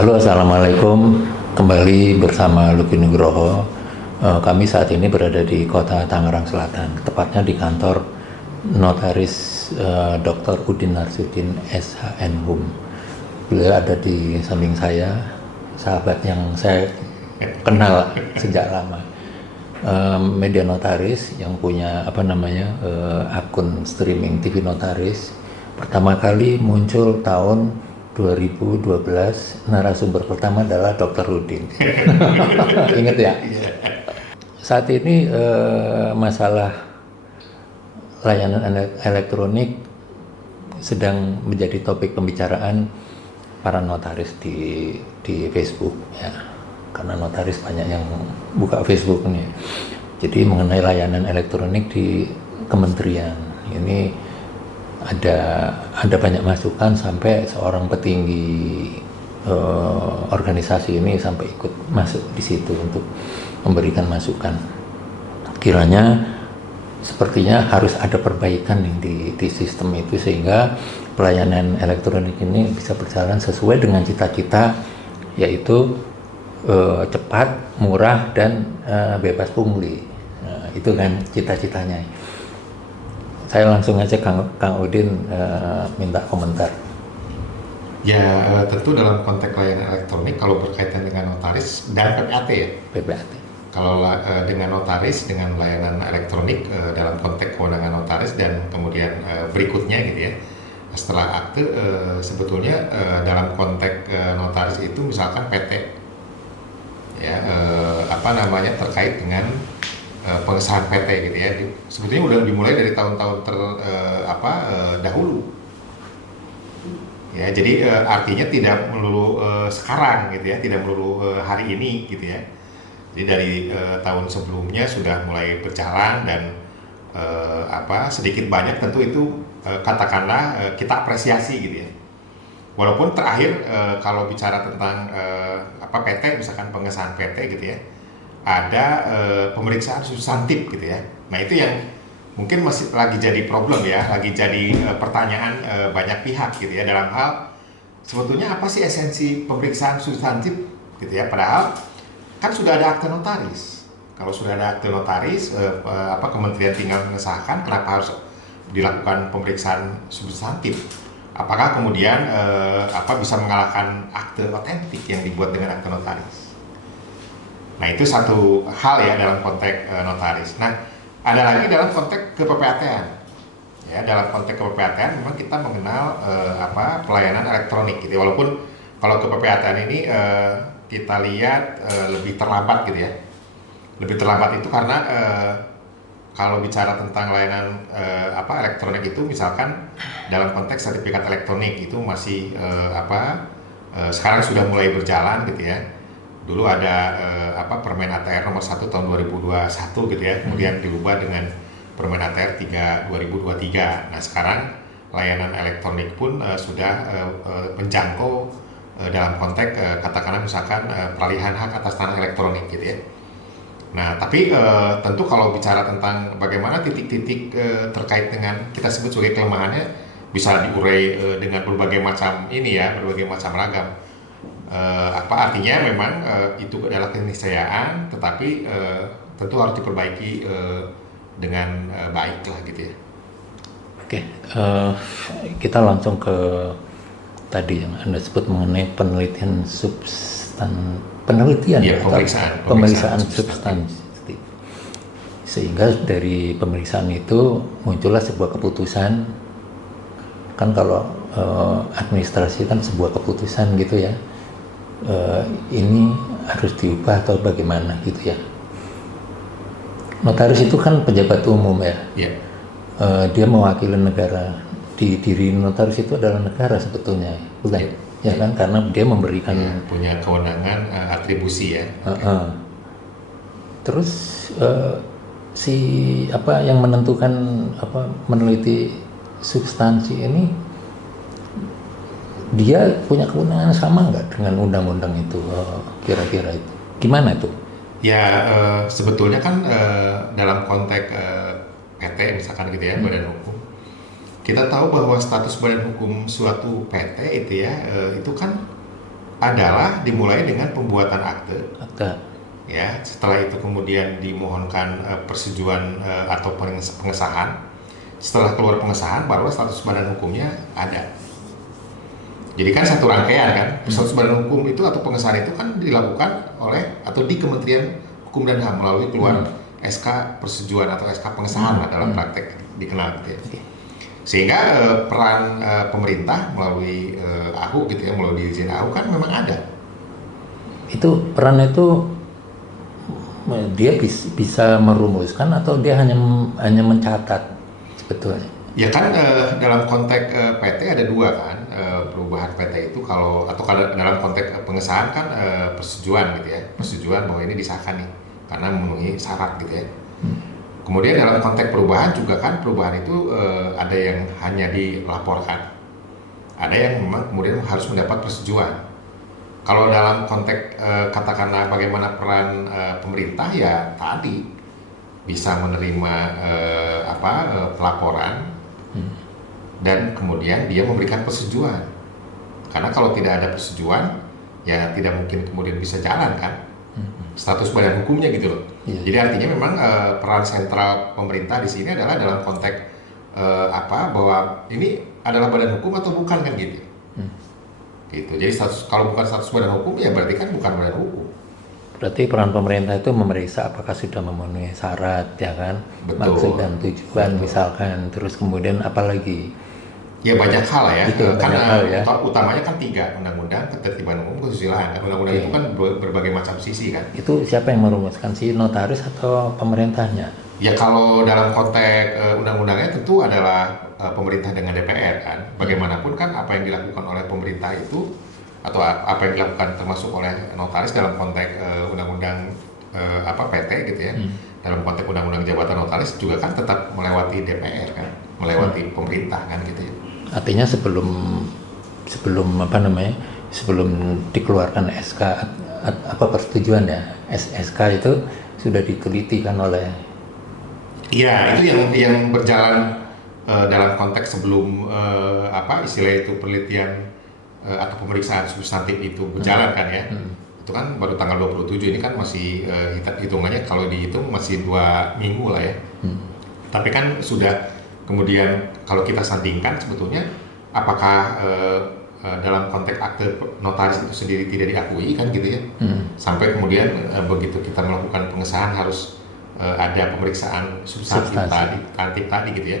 Halo, Assalamualaikum. Kembali bersama Luki Nugroho. Kami saat ini berada di kota Tangerang Selatan, tepatnya di kantor Notaris Dr. Udin Narsudin SHN HUM. Beliau ada di samping saya, sahabat yang saya kenal sejak lama. Media Notaris yang punya akun streaming TV Notaris. Pertama kali muncul tahun 2012, narasumber pertama adalah Dr. Udin. Ingat ya? Saat ini masalah layanan elektronik sedang menjadi topik pembicaraan para notaris di Facebook ya. Karena notaris banyak yang buka Facebook nih. Jadi mengenai layanan elektronik di kementerian ini ada banyak masukan sampai seorang petinggi organisasi ini sampai ikut masuk di situ untuk memberikan masukan. Kiranya sepertinya harus ada perbaikan nih di sistem itu sehingga pelayanan elektronik ini bisa berjalan sesuai dengan cita-cita, yaitu cepat, murah, dan bebas pungli. Nah, itu kan cita-citanya. Saya langsung aja Kang Udin minta komentar. Ya, tentu dalam konteks layanan elektronik kalau berkaitan dengan notaris dan PPAT ya. PPAT. Kalau dengan notaris dengan layanan elektronik dalam konteks kewenangan notaris dan kemudian berikutnya gitu ya. Setelah akte sebetulnya dalam konteks notaris itu misalkan PT ya terkait dengan pengesahan PT gitu ya, sebetulnya udah dimulai dari tahun-tahun dahulu ya. Jadi artinya tidak melulu sekarang gitu ya, tidak melulu hari ini gitu ya. Jadi dari tahun sebelumnya sudah mulai berjalan dan sedikit banyak tentu itu katakanlah kita apresiasi gitu ya. Walaupun terakhir kalau bicara tentang PT misalkan pengesahan PT gitu ya, ada pemeriksaan substantif gitu ya. Nah itu yang mungkin masih lagi jadi problem ya, lagi jadi pertanyaan banyak pihak gitu ya, dalam hal sebetulnya apa sih esensi pemeriksaan substantif gitu ya. Padahal kan sudah ada akte notaris. Kalau sudah ada akte notaris, kementerian tinggal mengesahkan, kenapa harus dilakukan pemeriksaan substantif? Apakah kemudian bisa mengalahkan akte otentik yang dibuat dengan akte notaris? Nah itu satu hal ya dalam konteks notaris. Nah ada lagi dalam konteks kepPAT-an. Ya, dalam konteks kepPAT-an memang kita mengenal pelayanan elektronik gitu. Walaupun kalau kepPAT-an ini kita lihat lebih terlambat gitu ya. Lebih terlambat itu karena kalau bicara tentang layanan elektronik itu misalkan dalam konteks sertifikat elektronik itu masih sekarang sudah mulai berjalan gitu ya. Dulu ada Permen ATR nomor 1 tahun 2021 gitu ya, kemudian diubah dengan Permen ATR 3 2023. Nah sekarang layanan elektronik pun sudah menjangkau dalam konteks katakanlah misalkan peralihan hak atas tanah elektronik gitu ya. Nah tapi tentu kalau bicara tentang bagaimana titik-titik terkait dengan kita sebut sebagai kelemahannya bisa diurai dengan berbagai macam berbagai macam ragam. Artinya memang itu adalah keniscayaan, tetapi tentu harus diperbaiki dengan baik lah gitu ya. Oke, kita langsung ke tadi yang Anda sebut mengenai pemeriksaan substansi. Sehingga dari pemeriksaan itu muncullah sebuah keputusan. Kan kalau administrasi kan sebuah keputusan gitu ya. Ini harus diubah atau bagaimana gitu ya. Notaris itu kan pejabat umum ya. Yeah. Dia mewakili negara. Di diri notaris itu adalah negara sebetulnya, bukan? Ya kan, karena dia memberikan punya kewenangan atribusi ya. Terus yang menentukan meneliti substansi ini, dia punya kewenangan sama nggak dengan undang-undang itu, kira-kira itu gimana itu? Ya sebetulnya kan dalam konteks PT misalkan gitu ya, badan hukum, kita tahu bahwa status badan hukum suatu PT itu ya itu kan adalah dimulai dengan pembuatan akte. Akta. Ya, setelah itu kemudian dimohonkan persetujuan atau pengesahan. Setelah keluar pengesahan, barulah status badan hukumnya ada. Jadi kan satu rangkaian kan, status badan hukum itu atau pengesahan itu kan dilakukan oleh atau di Kementerian Hukum dan HAM melalui keluar SK persetujuan atau SK pengesahan lah dalam praktek dikenal gitu ya. Sehingga peran pemerintah melalui AHU gitu ya, melalui izin AHU kan memang ada. Itu peran itu dia bisa merumuskan atau dia hanya mencatat sebetulnya? Ya kan dalam konteks PT ada dua kan, perubahan PT itu kalau dalam konteks pengesahan kan persetujuan gitu ya, persetujuan bahwa ini disahkan nih karena memenuhi syarat gitu ya. Kemudian dalam konteks perubahan juga kan perubahan itu ada yang hanya dilaporkan, ada yang memang kemudian harus mendapat persetujuan. Kalau dalam konteks katakanlah bagaimana peran pemerintah ya tadi bisa menerima pelaporan dan kemudian dia memberikan persetujuan. Karena kalau tidak ada persetujuan ya tidak mungkin kemudian bisa jalan kan status badan hukumnya gitu loh. Jadi artinya memang peran sentral pemerintah di sini adalah dalam konteks bahwa ini adalah badan hukum atau bukan kan gitu. Gitu. Jadi kalau bukan status badan hukum ya berarti kan bukan badan hukum. Berarti peran pemerintah itu memeriksa apakah sudah memenuhi syarat ya kan. Betul. Maksud dan tujuan misalkan, terus kemudian apalagi? Ya banyak hal ya. Itu banyak hal ya. Utamanya kan 3, undang-undang, ketertiban umum, kesusilaan kan. Undang-undang itu kan berbagai macam sisi kan. Itu siapa yang merumuskan, si notaris atau pemerintahnya? Ya kalau dalam konteks undang-undangnya tentu adalah pemerintah dengan DPR kan. Bagaimanapun kan apa yang dilakukan oleh pemerintah itu atau apa yang dilakukan termasuk oleh notaris dalam konteks undang-undang PT gitu ya. Dalam konteks undang-undang jabatan notaris juga kan tetap melewati DPR kan, melewati pemerintah kan gitu ya. Artinya sebelum dikeluarkan SK persetujuan ya, SK itu sudah diteliti kan oleh. Iya, itu yang berjalan dalam konteks sebelum istilah itu penelitian atau pemeriksaan substantif itu berjalan kan ya. Itu kan baru tanggal 27, ini kan masih hitungannya kalau dihitung masih 2 minggu lah ya. Tapi kan sudah kemudian kalau kita sandingkan sebetulnya apakah dalam konteks akte notaris itu sendiri tidak diakui kan gitu ya. Sampai kemudian begitu kita melakukan pengesahan harus ada pemeriksaan substantif tadi gitu ya,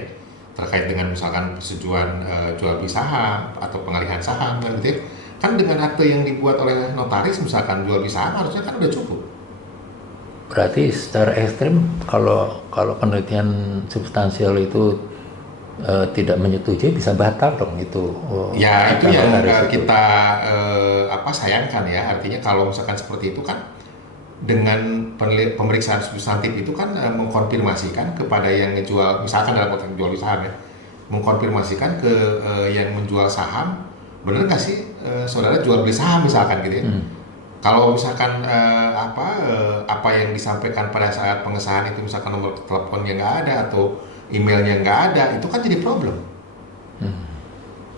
terkait dengan misalkan persetujuan jual beli saham atau pengalihan saham kan gitu ya. Kan dengan akte yang dibuat oleh notaris misalkan jual beli saham harusnya kan udah cukup. Berarti secara ekstrim kalau penelitian substansial itu tidak menyetujui bisa batal dong itu. Ya itu yang kita sayangkan ya. Artinya kalau misalkan seperti itu kan dengan pemeriksaan substantif itu kan mengkonfirmasikan kepada yang ngejual, misalkan dalam konteks jual beli saham ya, mengkonfirmasikan ke yang menjual saham, benar nggak sih saudara jual beli saham misalkan gitu ya. Kalau misalkan apa yang disampaikan pada saat pengesahan itu misalkan nomor teleponnya nggak ada atau emailnya nggak ada, itu kan jadi problem.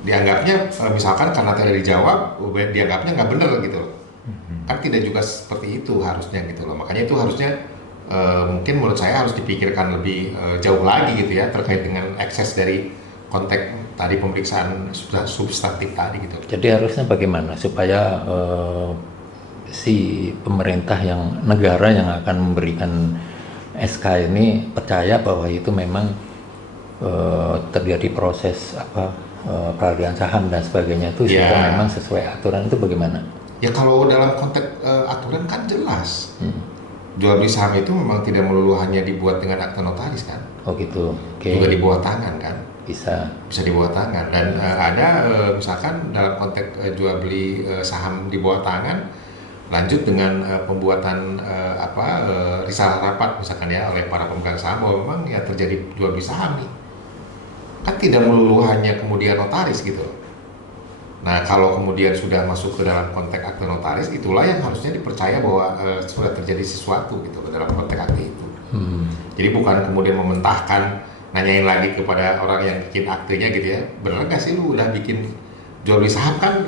Dianggapnya misalkan karena tidak dijawab, dianggapnya nggak benar gitu loh. Kan tidak juga seperti itu harusnya gitu loh. Makanya itu harusnya mungkin menurut saya harus dipikirkan lebih jauh lagi gitu ya terkait dengan akses dari konteks tadi pemeriksaan substantif tadi gitu. Jadi harusnya bagaimana supaya si pemerintah negara yang akan memberikan SK ini percaya bahwa itu memang terjadi proses peralihan saham dan sebagainya itu sudah memang sesuai aturan, itu bagaimana? Ya kalau dalam konteks aturan kan jelas. Jual beli saham itu memang tidak melulu hanya dibuat dengan akte notaris kan. Oh gitu. Juga di bawah tangan kan. Bisa di bawah tangan dan ada misalkan dalam konteks jual beli saham di bawah tangan lanjut dengan pembuatan risalah rapat misalkan ya oleh para pemegang saham bahwa memang ya terjadi jual beli saham nih. Kan tidak melulu hanya kemudian notaris gitu. Nah kalau kemudian sudah masuk ke dalam konteks akte notaris, itulah yang harusnya dipercaya bahwa sudah terjadi sesuatu gitu dalam konteks akte itu. Jadi bukan kemudian mementahkan, nanyain lagi kepada orang yang bikin aktenya gitu ya, benar nggak sih lu udah bikin jual beli saham kan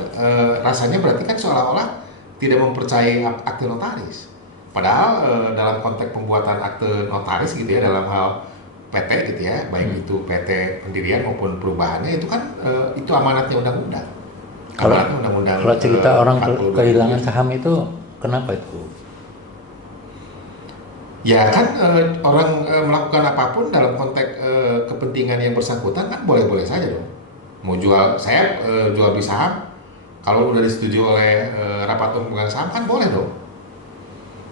rasanya berarti kan seolah-olah tidak mempercayai akte notaris. Padahal dalam konteks pembuatan akte notaris gitu ya, dalam hal PT gitu ya, baik itu PT pendirian maupun perubahannya itu kan itu amanatnya undang-undang. Kalau Amanatnya undang-undang. kalau cerita orang 42. kehilangan saham itu kenapa itu? Ya kan orang melakukan apapun dalam konteks kepentingan yang bersangkutan kan boleh-boleh saja dong. Mau jual, saya jual beli saham, kalau udah disetujui oleh rapat umum pemegang saham kan boleh dong.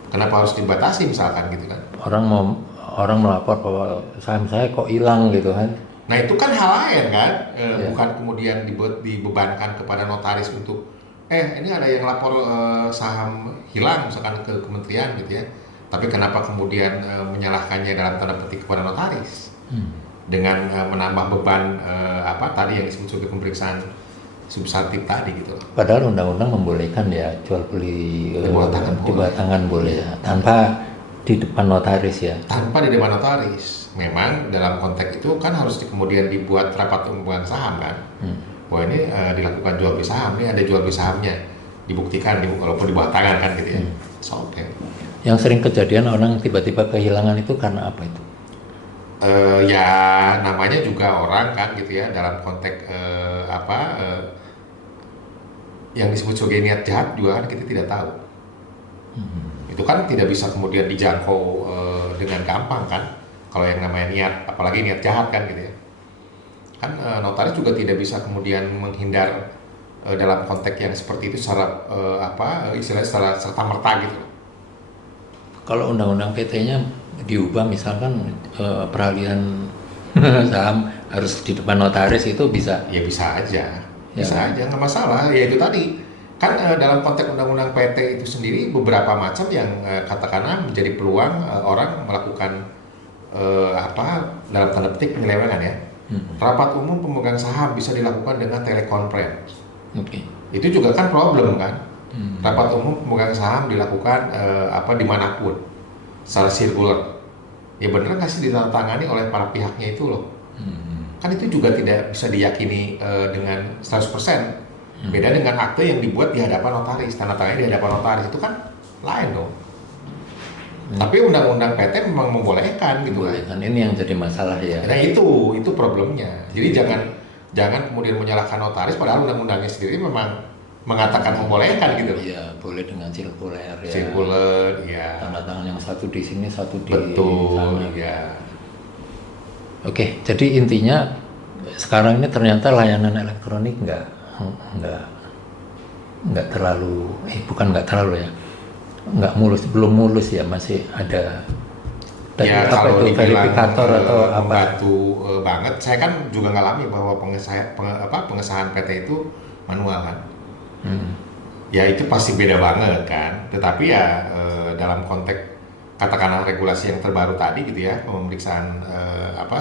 Kenapa harus dibatasi misalkan gitu kan? Orang melapor bahwa saham saya kok hilang gitu kan? Nah itu kan hal lain kan, Ya. bukan kemudian dibebankan kepada notaris untuk ini ada yang lapor saham hilang misalkan ke kementerian gitu ya. Tapi kenapa kemudian menyalahkannya dalam tanda petik kepada notaris dengan menambah beban apa tadi yang disebut sebagai pemeriksaan substantif tadi gitu loh. Padahal undang-undang membolehkan ya jual beli Di bawah tangan di bawah tangan boleh ya, tanpa di depan notaris ya. Tanpa di depan notaris. Memang dalam konteks itu kan harus kemudian dibuat rapat umum pemegang saham kan. Bahwa ini dilakukan jual beli saham, ini ada jual beli sahamnya, dibuktikan walaupun di bawah tangan kan gitu ya. So, oke. Yang sering kejadian orang tiba-tiba kehilangan itu karena apa itu? Ya namanya juga orang kan gitu ya dalam konteks yang disebut sebagai niat jahat juga kan kita tidak tahu. Itu kan tidak bisa kemudian dijangkau dengan gampang kan. Kalau yang namanya niat, apalagi niat jahat kan gitu ya. Kan notaris juga tidak bisa kemudian menghindar dalam konteks yang seperti itu secara istilahnya secara serta-merta gitu. Kalau undang-undang PT-nya diubah misalkan peralihan saham harus di depan notaris itu bisa. Ya bisa aja, Ya. bisa aja nggak masalah. Ya itu tadi kan dalam konteks undang-undang PT itu sendiri beberapa macam yang katakanlah menjadi peluang orang melakukan dalam tanda petik penyelewengan ya. Rapat umum pemegang saham bisa dilakukan dengan telekonferensi. Oke. Itu juga kan problem kan. Rapat umum pemegang saham dilakukan dimanapun secara sirkuler. Ya benar nggak sih ditandatangani oleh para pihaknya itu loh. Kan itu juga tidak bisa diyakini dengan 100%. Beda dengan akte yang dibuat di hadapan notaris, tanda tangannya di hadapan notaris itu kan lain dong. Tapi undang-undang PT memang membolehkan gitu. Kan ini yang jadi masalah ya. Nah itu problemnya. Jadi jangan kemudian menyalahkan notaris padahal undang-undangnya sendiri memang mengatakan membolehkan gitu. Iya, boleh dengan sirkuler ya. Sirkuler, ya. Tanda tangan yang satu di sini, satu di Betul, sana. ya. Oke, jadi intinya sekarang ini ternyata layanan elektronik nggak terlalu, bukan nggak terlalu ya, nggak mulus, belum mulus ya, masih ada. Ya apa kalau itu dibilang verifikator atau apa? membantu banget, saya kan juga ngalami bahwa pengesahan PT itu manual kan. Ya itu pasti beda banget kan. Tetapi ya dalam konteks katakanlah regulasi yang terbaru tadi gitu ya, pemeriksaan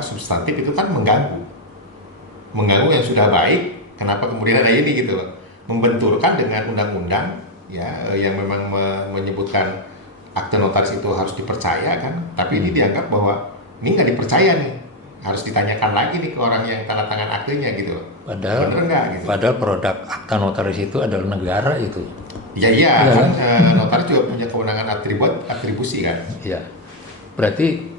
substantif itu kan mengganggu yang sudah baik. Kenapa kemudian ada ini gitu loh, membenturkan dengan undang-undang ya yang memang menyebutkan akte notaris itu harus dipercaya kan, tapi ini dianggap bahwa ini nggak dipercaya nih, harus ditanyakan lagi nih ke orang yang tanda tangan aktenya gitu loh. Padahal, bener nggak gitu? Padahal produk akta notaris itu adalah negara itu. Iya kan notaris juga punya kewenangan atribusi kan. Iya. Berarti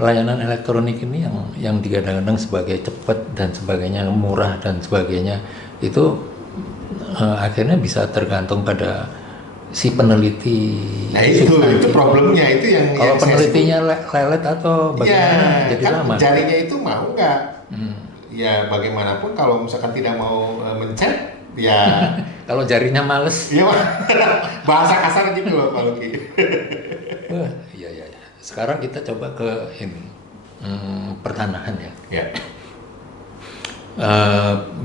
layanan elektronik ini yang digadang-gadang sebagai cepat dan sebagainya, murah dan sebagainya itu akhirnya bisa tergantung pada si peneliti. Nah itu problemnya, itu yang kalau yang penelitinya lelet atau bagaimana jadi kan lama. jarinya itu mau nggak? Ya bagaimanapun kalau misalkan tidak mau mencet ya kalau jarinya males. Iya bahasa kasar gitu loh Pak Luki. Iya. Sekarang kita coba ke ini pertanahan ya. Ya.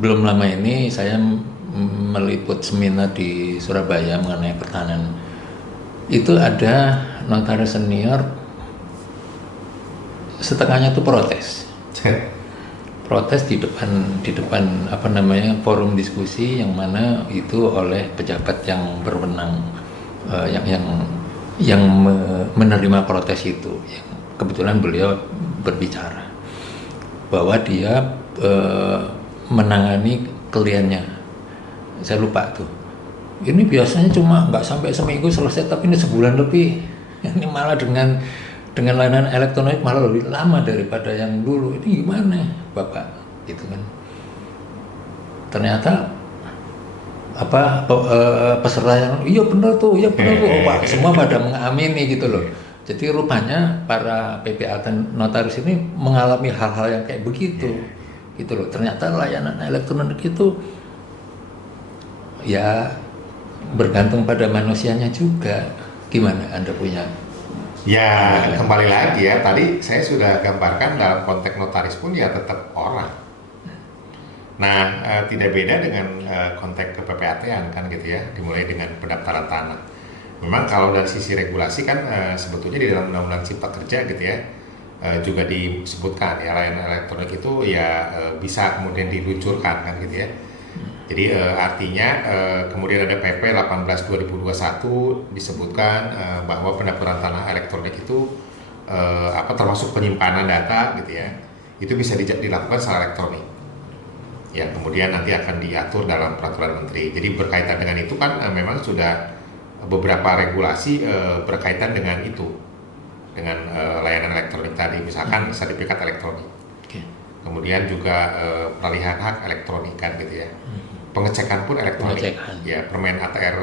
Belum lama ini saya meliput seminar di Surabaya mengenai pertanahan. Itu ada notaris senior setengahnya tuh protes. Protes di depan forum diskusi yang mana itu oleh pejabat yang berwenang yang menerima protes itu. Kebetulan beliau berbicara bahwa dia menangani kliennya, saya lupa tuh. Ini biasanya cuma nggak sampai seminggu selesai, tapi ini sebulan lebih. Ini malah dengan layanan elektronik malah lebih lama daripada yang dulu. Ini gimana, Bapak? Gitu kan. Ternyata peserta yang iya benar tuh, oh, Pak, semua pada mengamini gitu loh. Jadi rupanya para PPA dan notaris ini mengalami hal-hal yang kayak begitu, gitu loh. Ternyata layanan elektronik itu ya bergantung pada manusianya juga. Gimana Anda punya? Ya kembali lagi ya, tadi saya sudah gambarkan dalam konteks notaris pun ya tetap orang. Nah, tidak beda dengan konteks ke-PPAT-an kan gitu ya, dimulai dengan pendaftaran tanah. Memang kalau dari sisi regulasi kan sebetulnya di dalam Undang-Undang Cipta Kerja gitu ya, juga disebutkan ya layanan elektronik itu ya bisa kemudian diluncurkan kan gitu ya. Jadi artinya kemudian ada PP 18/2021 disebutkan bahwa pendaftaran tanah elektronik itu termasuk penyimpanan data gitu ya, itu bisa dilakukan secara elektronik. Ya kemudian nanti akan diatur dalam peraturan menteri. Jadi berkaitan dengan itu kan memang sudah beberapa regulasi berkaitan dengan itu, dengan layanan elektronik tadi, misalkan sertifikat elektronik. Kemudian juga peralihan hak elektronik kan gitu ya. Pengecekan pun elektronik. Ya, Permen ATR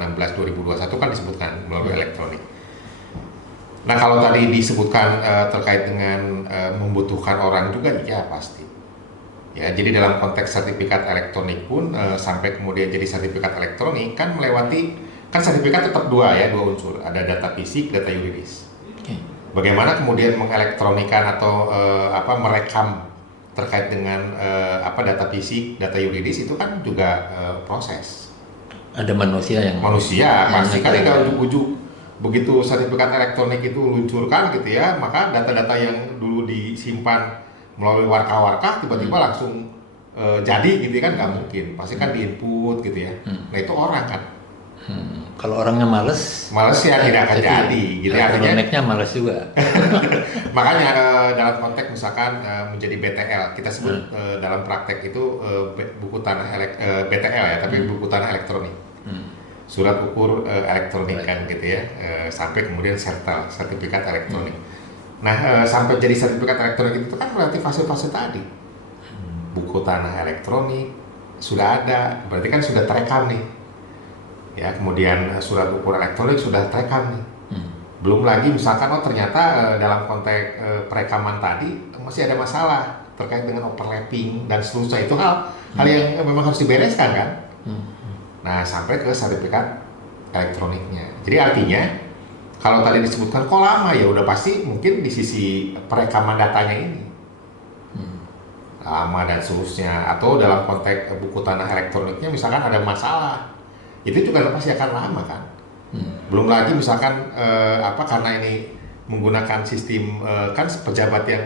16/2021 kan disebutkan melalui elektronik. Nah, kalau tadi disebutkan terkait dengan membutuhkan orang juga, ya pasti. Ya, jadi dalam konteks sertifikat elektronik pun sampai kemudian jadi sertifikat elektronik kan melewati, kan sertifikat tetap dua unsur, ada data fisik, data yuridis. Bagaimana kemudian mengelektronikan atau merekam terkait dengan data fisik, data yuridis itu kan juga proses. Ada manusia pasti kan nggak ujuk-ujuk begitu sertifikat elektronik itu luncurkan gitu ya, maka data-data yang dulu disimpan melalui warka-warka tiba-tiba langsung jadi gitu kan, nggak mungkin, pasti kan diinput gitu ya. Nah itu orang kan. Kalau orangnya males ya tidak akan jadi gitu ya, elektroniknya males juga. Makanya dalam konteks misalkan menjadi BTL, kita sebut dalam praktek itu buku tanah BTL ya, tapi buku tanah elektronik, surat ukur elektronik kan gitu ya, sampai kemudian sertifikat elektronik. Nah sampai jadi sertifikat elektronik itu kan berarti fase-fase tadi, buku tanah elektronik sudah ada, berarti kan sudah terekam nih ya, kemudian surat ukur elektronik sudah terekam nih. Belum lagi misalkan ternyata dalam konteks perekaman tadi masih ada masalah terkait dengan overlapping dan seterusnya, itu hal yang memang harus dibereskan kan. Nah sampai ke sertifikat elektroniknya. Jadi artinya kalau tadi disebutkan kok lama, ya udah pasti mungkin di sisi perekaman datanya ini lama dan seterusnya, atau dalam konteks buku tanah elektroniknya misalkan ada masalah, itu juga pasti akan lama kan. Belum lagi misalkan karena ini menggunakan sistem kan pejabat yang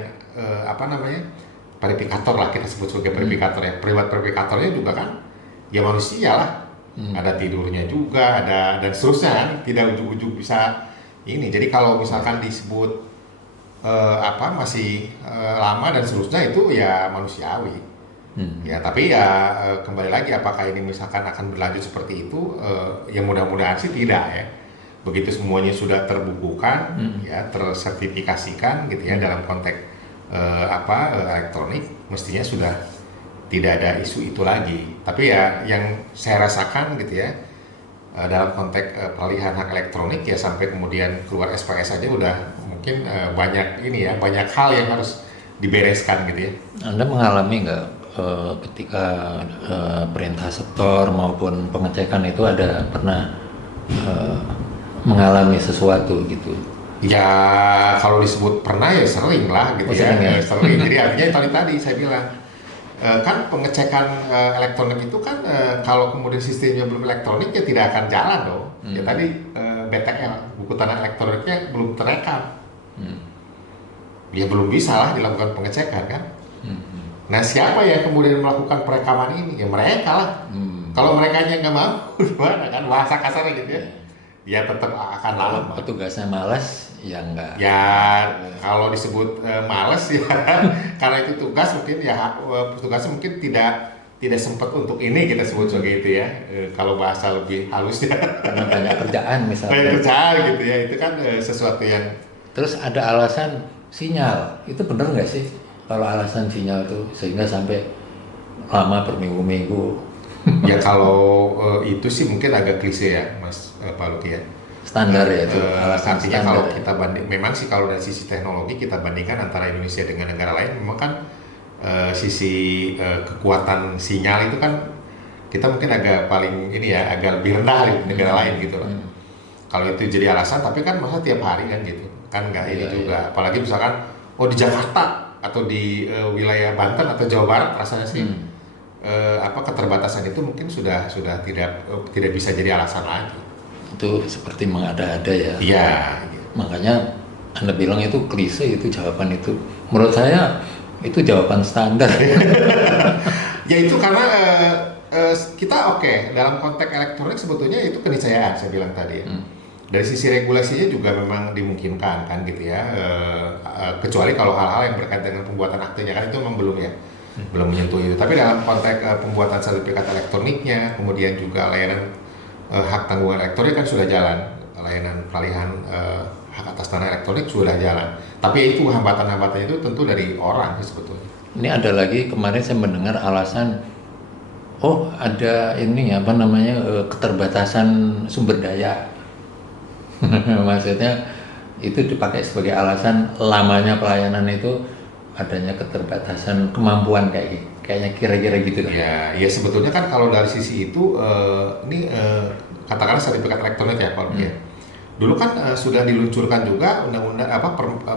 verifikator lah, kita sebut sebagai verifikator ya, private verifikatornya juga kan ya manusia lah, ada tidurnya juga, ada dan seterusnya kan, tidak ujuk-ujuk bisa ini. Jadi kalau misalkan disebut masih lama dan seterusnya, itu ya manusiawi. Ya tapi ya kembali lagi, apakah ini misalkan akan berlanjut seperti itu, ya mudah-mudahan sih tidak ya. Begitu semuanya sudah terbukukan ya, tersertifikasikan gitu ya, dalam konteks elektronik, mestinya sudah tidak ada isu itu lagi. Tapi ya yang saya rasakan gitu ya, dalam konteks peralihan hak elektronik ya, sampai kemudian keluar SPS aja udah mungkin banyak ini ya, banyak hal yang harus dibereskan gitu ya. Anda mengalami nggak ketika perintah setor maupun pengecekan itu ada pernah mengalami sesuatu gitu? Ya kalau disebut pernah ya sering lah gitu ya. Sering. Jadi artinya tadi saya bilang kan pengecekan elektronik itu kan kalau kemudian sistemnya belum elektronik ya tidak akan jalan dong. Ya tadi BTL, buku tanah elektroniknya belum terekam, ya belum bisa lah dilakukan pengecekan kan. Nah siapa yang kemudian melakukan perekaman ini? Ya mereka lah. Kalau mereka nggak mau, gimana kan, bahasa kasarnya gitu ya. Ya tetap akan lama. Petugasnya malas, ya enggak. Ya kalau disebut malas ya, karena itu tugas mungkin ya, petugasnya mungkin tidak tidak sempat untuk ini, kita sebut sebagai itu ya, kalau bahasa lebih halus ya. Karena banyak kerjaan Banyak misalnya. kerjaan gitu ya, itu kan sesuatu yang Terus ada alasan sinyal, itu benar nggak sih? Kalau alasan sinyal itu sehingga sampai lama berminggu-minggu ya kalau itu sih mungkin agak klise ya Mas Pak Luki ya. standar ya itu alasan Artinya standar. kalau Ya? kita banding, memang sih kalau dari sisi teknologi kita bandingkan antara Indonesia dengan negara lain, memang kan sisi kekuatan sinyal itu kan kita mungkin agak paling ini ya, agak lebih rendah dari negara lain gitu loh. Kalau itu jadi alasan, tapi kan masa tiap hari kan gitu, kan nggak ini Iya, juga. Apalagi misalkan, oh di Jakarta atau di wilayah Banten atau Jawa Barat, rasanya sih keterbatasan itu mungkin sudah tidak bisa jadi alasan lagi. Itu seperti mengada-ada ya. Iya. Gitu. Makanya Anda bilang itu klise, itu jawaban itu. Menurut saya itu jawaban standar. Ya itu karena kita oke, dalam konteks elektronik sebetulnya itu keniscayaan saya bilang tadi ya. Dari sisi regulasinya juga memang dimungkinkan kan gitu ya, kecuali kalau hal-hal yang berkaitan dengan pembuatan aktenya kan itu memang belum ya, belum menyentuh itu. Tapi dalam konteks pembuatan sertifikat elektroniknya, kemudian juga layanan hak tanggungan elektronik kan sudah jalan, layanan peralihan hak atas tanah elektronik sudah jalan. Tapi itu hambatan-hambatannya itu tentu dari orang sih sebetulnya. Ini ada lagi, kemarin saya mendengar alasan, oh ada ini apa namanya keterbatasan sumber daya. Maksudnya itu dipakai sebagai alasan lamanya pelayanan itu adanya keterbatasan kemampuan kayaknya kira-kira gitu kan. Ya sebetulnya kan kalau dari sisi itu ini katakanlah sertifikat elektronik ya Pak ya. Dulu kan sudah diluncurkan juga undang-undang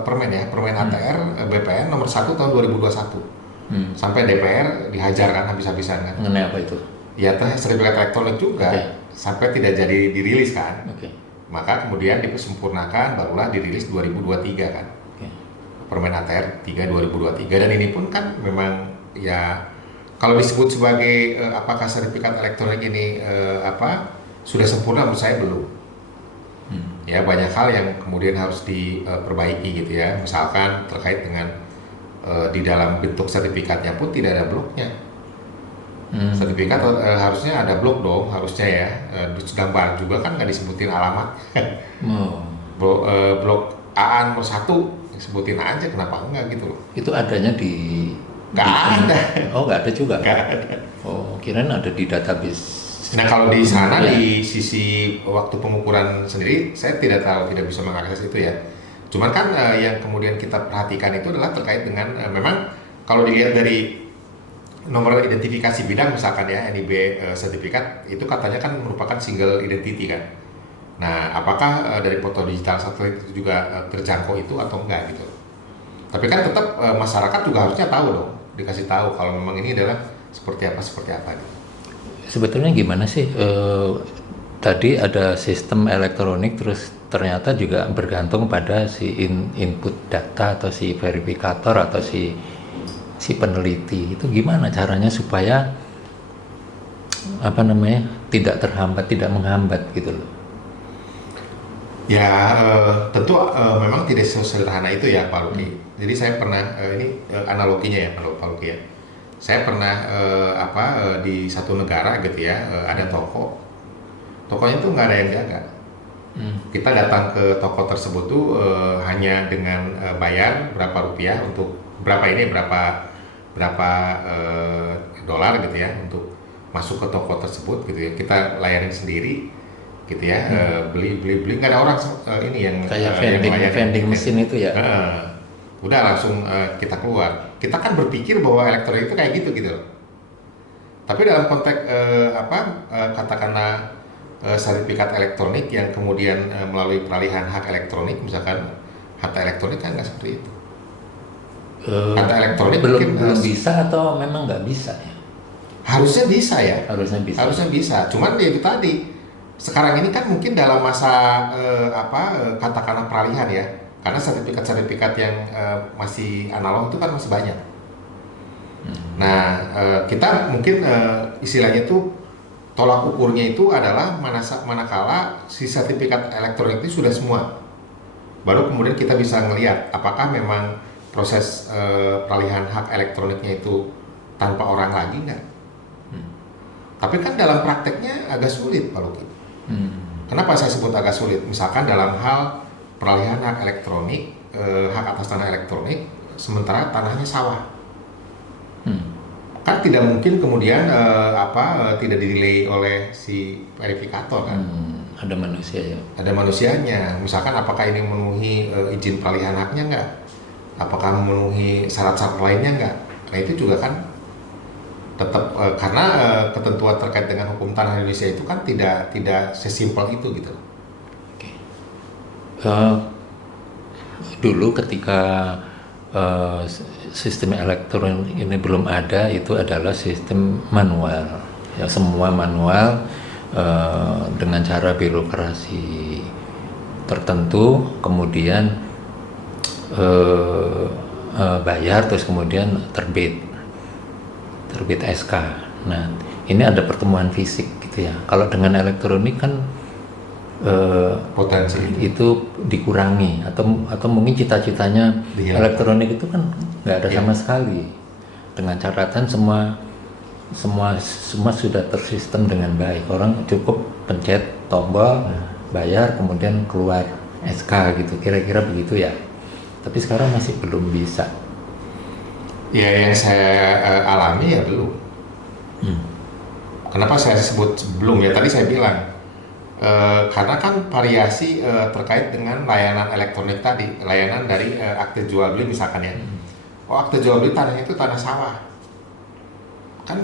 permen ATR BPN nomor 1 tahun 2021. Sampai DPR dihajar kan habis-habisan kan. Mengenai apa itu? Ya sertifikat elektronik juga sampai tidak jadi dirilis kan. Maka kemudian disempurnakan, barulah dirilis 2023 kan. Permen ATR 3 2023, dan ini pun kan memang ya kalau disebut sebagai apakah sertifikat elektronik ini sudah sempurna, menurut saya belum. Ya banyak hal yang kemudian harus diperbaiki gitu ya, misalkan terkait dengan di dalam bentuk sertifikatnya pun tidak ada bloknya. Sertifikat harusnya ada blok dong, harusnya ya. Di gambar juga kan nggak disebutin alamat. Blok A nomor 1 disebutin aja, kenapa enggak gitu loh. Itu adanya Nggak ada. Oh nggak ada juga? Nggak ada. Oh kirain ada di database. Nah kalau di sana di sisi waktu pengukuran sendiri saya tidak tahu, tidak bisa mengakses itu ya. Cuman kan yang kemudian kita perhatikan itu adalah terkait dengan memang kalau dilihat dari nomor identifikasi bidang misalkan ya, NIB sertifikat itu katanya kan merupakan single identity kan. Nah apakah dari foto digital satelit itu juga terjangkau itu atau enggak gitu. Tapi kan tetap masyarakat juga harusnya tahu dong, dikasih tahu kalau memang ini adalah seperti apa gitu. Sebetulnya gimana sih tadi ada sistem elektronik, terus ternyata juga bergantung pada si input data atau si verifikator atau si peneliti. Itu gimana caranya supaya tidak terhambat, tidak menghambat gitu loh. Ya tentu memang tidak sesederhana itu ya Pak Luki. Jadi saya pernah ini analoginya ya Pak Luki ya. Saya pernah di satu negara gitu ya, ada toko. Tokonya tuh nggak ada yang jaga. Kita datang ke toko tersebut tuh hanya dengan bayar berapa rupiah untuk berapa dolar gitu ya untuk masuk ke toko tersebut gitu ya. Kita layanin sendiri gitu ya, beli nggak ada orang ini yang kayak vending mesin itu ya. Udah langsung kita keluar. Kita kan berpikir bahwa elektronik itu kayak gitu loh. Tapi dalam konteks katakanlah sertifikat elektronik yang kemudian melalui peralihan hak elektronik, misalkan harta elektronik kan nggak seperti itu. Harta elektronik belum bisa atau memang nggak bisa ya? Harusnya bisa ya. Harusnya bisa. Cuman ya itu tadi. Sekarang ini kan mungkin dalam masa katakanlah peralihan ya. Karena sertifikat-sertifikat yang masih analog itu kan masih banyak. Nah, kita mungkin istilahnya itu tolak ukurnya itu adalah manakala si sertifikat elektronik itu sudah semua. Baru kemudian kita bisa melihat apakah memang proses peralihan hak elektroniknya itu tanpa orang lagi nggak? Tapi kan dalam prakteknya agak sulit Pak Luki. Kenapa saya sebut agak sulit? Misalkan dalam hal peralihan hak elektronik, hak atas tanah elektronik, sementara tanahnya sawah. Kan tidak mungkin kemudian tidak dinilai oleh si verifikator kan? Ada manusia ya. Ada manusianya. Misalkan apakah ini memenuhi izin peralihan haknya nggak? Apakah memenuhi syarat-syarat lainnya nggak? Nah itu juga kan tetap karena ketentuan terkait dengan hukum tanah Indonesia itu kan tidak sesimpel itu gitu. Oke. Dulu ketika sistem elektronik ini belum ada, itu adalah sistem manual. Ya, semua manual dengan cara birokrasi tertentu, kemudian bayar, terus kemudian terbit SK. Nah, ini ada pertemuan fisik gitu ya. Kalau dengan elektronik kan Potensi itu dikurangi, atau mungkin cita-citanya elektronik itu kan nggak ada sama sekali. Dengan catatan semua sudah tersistem dengan baik. Orang cukup pencet tombol, bayar, kemudian keluar SK gitu. Kira-kira begitu ya. Tapi sekarang masih belum bisa. ya yang saya alami ya belum. Kenapa saya sebut belum ya? Tadi saya bilang karena kan variasi terkait dengan layanan elektronik tadi, layanan dari akte jual beli misalkan ya. Oh, akte jual beli tanahnya itu tanah sawah. Kan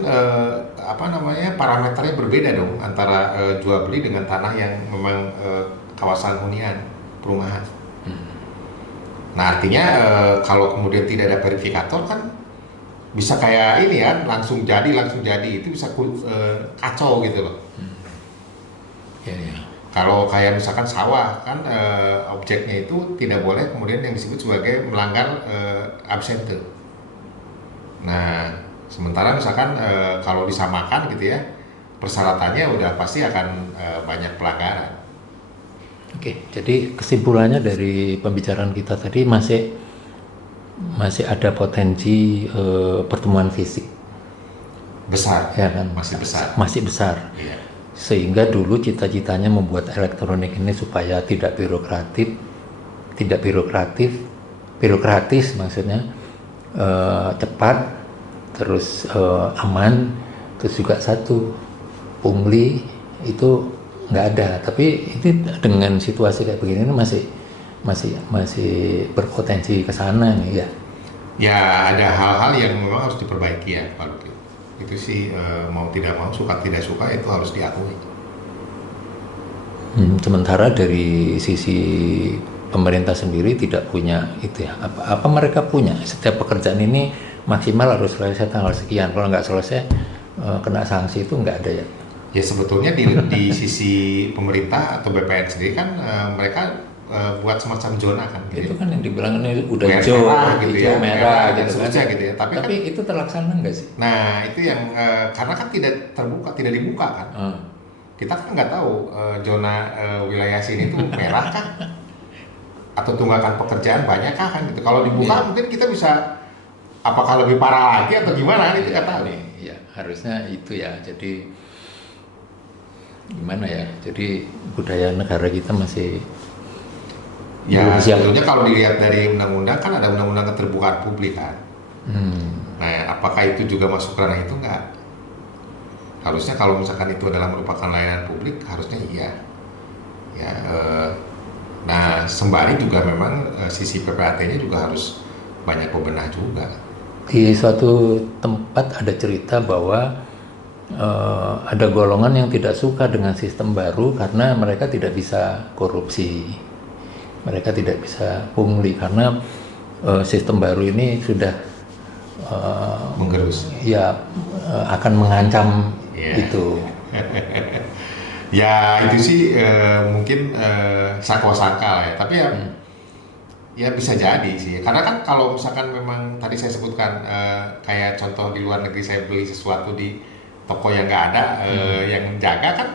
parameternya berbeda dong antara jual beli dengan tanah yang memang kawasan hunian perumahan. Nah artinya kalau kemudian tidak ada verifikator kan bisa kayak ini ya, langsung jadi itu bisa kacau gitu loh. Ya. Kalau kayak misalkan sawah kan objeknya itu tidak boleh kemudian yang disebut sebagai melanggar absente. Nah sementara misalkan kalau disamakan gitu ya, persyaratannya udah pasti akan banyak pelanggaran. Oke, jadi kesimpulannya dari pembicaraan kita tadi masih ada potensi pertemuan fisik Besar, ya kan? Masih besar. Iya. Sehingga dulu cita-citanya membuat elektronik ini supaya tidak birokratis maksudnya, cepat, terus aman, terus juga satu, pungli itu nggak ada. Tapi ini dengan situasi kayak begini masih berpotensi ke sana nih ya. Ya ada hal-hal yang memang harus diperbaiki ya Pak Luki. Itu sih mau tidak mau, suka tidak suka itu harus diakui. Sementara dari sisi pemerintah sendiri tidak punya itu ya. Apa mereka punya? Setiap pekerjaan ini maksimal harus selesai tanggal sekian. Kalau nggak selesai kena sanksi, itu nggak ada ya. Ya sebetulnya di sisi pemerintah atau BPN sendiri kan mereka buat semacam zona kan. Itu kan yang dibilang ini udah merah, hijau, gitu hijau, ya, merah dan gitu kan. seterusnya gitu ya. Tapi kan, itu terlaksana nggak sih? nah itu yang karena kan tidak dibuka kan. Kita kan nggak tahu zona wilayah sini tuh merah kah atau tunggakan pekerjaan banyak kah kan gitu. Kalau dibuka mungkin kita bisa apakah lebih parah lagi atau gimana itu nggak tahu. Ya harusnya itu ya. Jadi gimana ya? Jadi budaya negara kita masih ya sebetulnya kalau dilihat dari undang-undang kan ada undang-undang keterbukaan publik kan. Nah apakah itu juga masuk ranah itu nggak? Harusnya kalau misalkan itu adalah merupakan layanan publik harusnya iya. Ya, nah sembari juga memang sisi PPAT-nya juga harus banyak bebenah juga. Di suatu tempat ada cerita bahwa ada golongan yang tidak suka dengan sistem baru karena mereka tidak bisa korupsi, mereka tidak bisa pungli karena sistem baru ini sudah menggerus. Ya akan mengancam itu. Ya itu sih mungkin sakwa-sakal ya, tapi ya bisa jadi sih. Karena kan kalau misalkan memang tadi saya sebutkan kayak contoh di luar negeri saya beli sesuatu di toko yang nggak ada yang menjaga kan,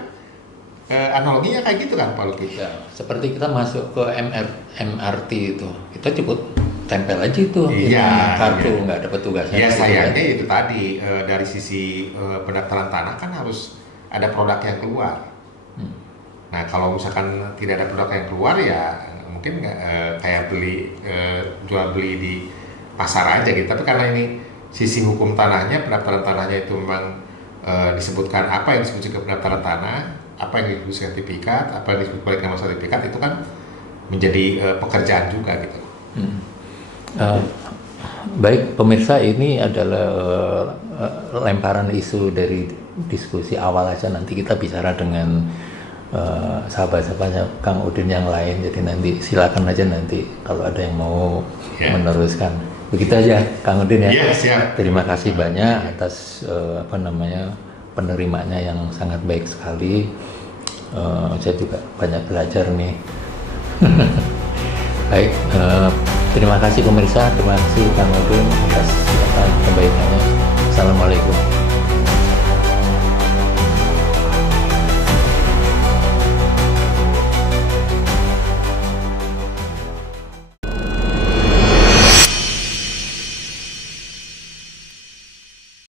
analoginya kayak gitu kan Pak Luki. Ya, seperti kita masuk ke MRT itu, kita cepet tempel aja itu Iya, kartu, iya. nggak ada petugasnya. Ya gitu sayangnya kan. itu tadi dari sisi pendaftaran tanah kan harus ada produk yang keluar. Hmm. Nah kalau misalkan tidak ada produk yang keluar ya mungkin nggak kayak beli jual beli di pasar aja gitu. Tapi karena ini sisi hukum tanahnya, pendaftaran tanahnya itu memang disebutkan apa yang disebut sebagai pendaftaran tanah, apa yang disebut sertifikat, apa yang disebut balik nama sertifikat itu kan menjadi pekerjaan juga gitu. Hmm. Eh, Baik pemirsa, ini adalah lemparan isu dari diskusi awal aja. Nanti kita bicara dengan sahabat-sahabatnya Kang Udin yang lain. Jadi nanti silakan aja nanti kalau ada yang mau Ya. meneruskan. Begitu aja Kang Udin ya. Iya, siap. Terima kasih banyak atas penerimanya yang sangat baik sekali. Saya juga banyak belajar nih. Baik, terima kasih pemirsa, terima kasih Kang Udin atas